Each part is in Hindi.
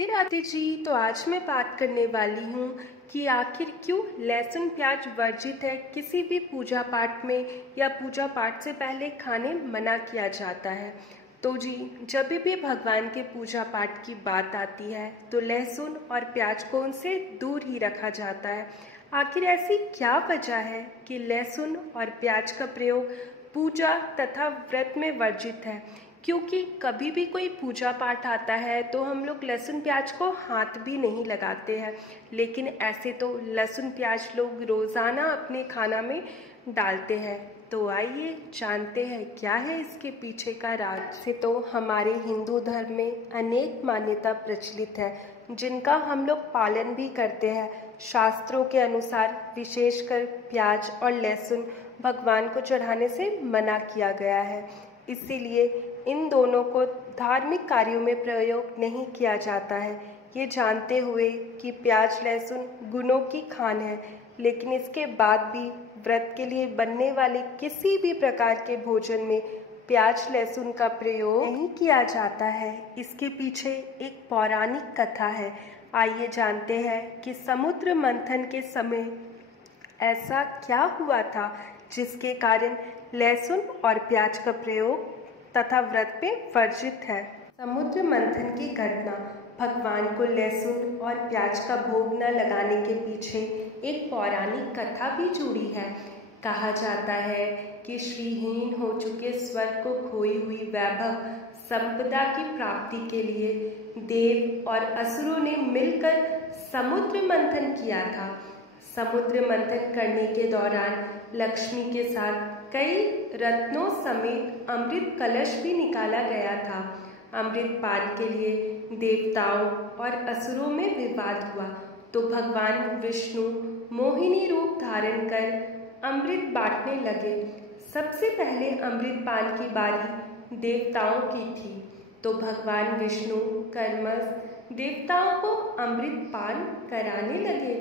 राधे राधे जी। तो आज मैं बात करने वाली हूँ कि आखिर क्यों लहसुन प्याज वर्जित है, किसी भी पूजा पाठ में या पूजा पाठ से पहले खाने मना किया जाता है। तो जी, जब भी भगवान के पूजा पाठ की बात आती है तो लहसुन और प्याज को उनसे दूर ही रखा जाता है। आखिर ऐसी क्या वजह है कि लहसुन और प्याज का प्रयोग पूजा तथा व्रत में वर्जित है? क्योंकि कभी भी कोई पूजा पाठ आता है तो हम लोग लहसुन प्याज को हाथ भी नहीं लगाते हैं, लेकिन ऐसे तो लहसुन प्याज लोग रोज़ाना अपने खाना में डालते हैं। तो आइए जानते हैं क्या है इसके पीछे का राज। से तो हमारे हिंदू धर्म में अनेक मान्यता प्रचलित है जिनका हम लोग पालन भी करते हैं। शास्त्रों के अनुसार विशेषकर प्याज और लहसुन भगवान को चढ़ाने से मना किया गया है, इसीलिए इन दोनों को धार्मिक कार्यों में प्रयोग नहीं किया जाता है। ये जानते हुए कि प्याज लहसुन गुणों की खान है, लेकिन इसके बाद भी व्रत के लिए बनने वाले किसी भी प्रकार के भोजन में प्याज लहसुन का प्रयोग नहीं किया जाता है। इसके पीछे एक पौराणिक कथा है। आइए जानते हैं कि समुद्र मंथन के समय ऐसा क्या हुआ था जिसके कारण लहसुन और प्याज का प्रयोग तथा व्रत पे वर्जित है। समुद्र मंथन की घटना भगवान को लहसुन और प्याज का भोग न लगाने के पीछे एक पौराणिक कथा भी जुड़ी है। कहा जाता है कि श्रीहीन हो चुके स्वर्ग को खोई हुई वैभव संपदा की प्राप्ति के लिए देव और असुरों ने मिलकर समुद्र मंथन किया था। समुद्र मंथन करने के दौरान लक्ष्मी के साथ कई रत्नों समेत अमृत कलश भी निकाला गया था। अमृत पान के लिए देवताओं और असुरों में विवाद हुआ तो भगवान विष्णु मोहिनी रूप धारण कर अमृत बांटने लगे। सबसे पहले अमृत पान की बारी देवताओं की थी, तो भगवान विष्णु कर्मश देवताओं को अमृत पान कराने लगे।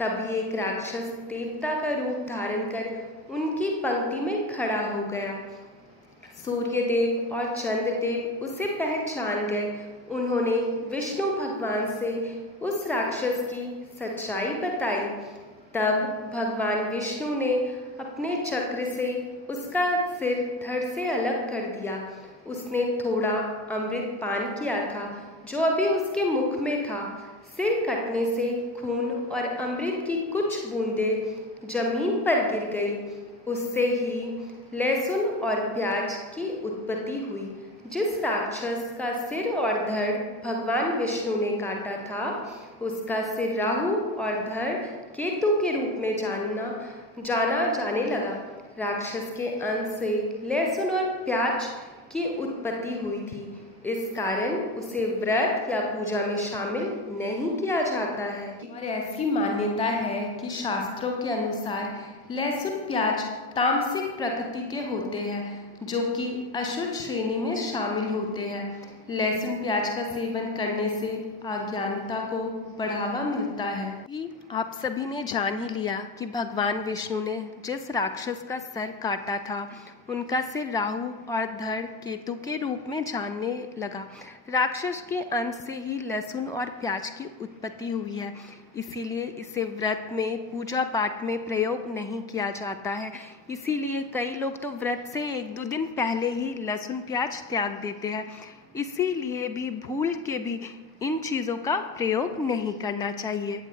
तभी एक राक्षस देवता का रूप धारण कर उनकी पंक्ति में खड़ा हो गया। सूर्य देव और चंद्र देव उसे पहचान गए। उन्होंने विष्णु भगवान से उस राक्षस की सच्चाई बताई। तब भगवान विष्णु ने अपने चक्र से उसका सिर धड़ से अलग कर दिया। उसने थोड़ा अमृत पान किया था जो अभी उसके मुख में था। सिर कटने से खून और अमृत की कुछ बूंदें जमीन पर गिर गई। उससे ही लहसुन और प्याज की उत्पत्ति हुई। जिस राक्षस का सिर और धड़ भगवान विष्णु ने काटा था, उसका सिर राहु और धड़ केतु के रूप में जाना जाने लगा। राक्षस के अंश से लहसुन और प्याज की उत्पत्ति हुई थी। इस कारण उसे व्रत या पूजा में शामिल नहीं किया जाता है। और ऐसी मान्यता है कि शास्त्रों के अनुसार लहसुन प्याज तामसिक प्रकृति के होते हैं, जो कि अशुद्ध श्रेणी में शामिल होते हैं। लहसुन प्याज का सेवन करने से अज्ञानता को बढ़ावा मिलता है। आप सभी ने जान ही लिया कि भगवान विष्णु ने जिस राक्षस का सर काटा था, उनका सिर राहु और धड़ केतु के रूप में जानने लगा। राक्षस के अंश से ही लहसुन और प्याज की उत्पत्ति हुई है, इसीलिए इसे व्रत में पूजा पाठ में प्रयोग नहीं किया जाता है। इसीलिए कई लोग तो व्रत से 1-2 दिन पहले ही लहसुन प्याज त्याग देते हैं। इसीलिए भी भूल के भी इन चीज़ों का प्रयोग नहीं करना चाहिए।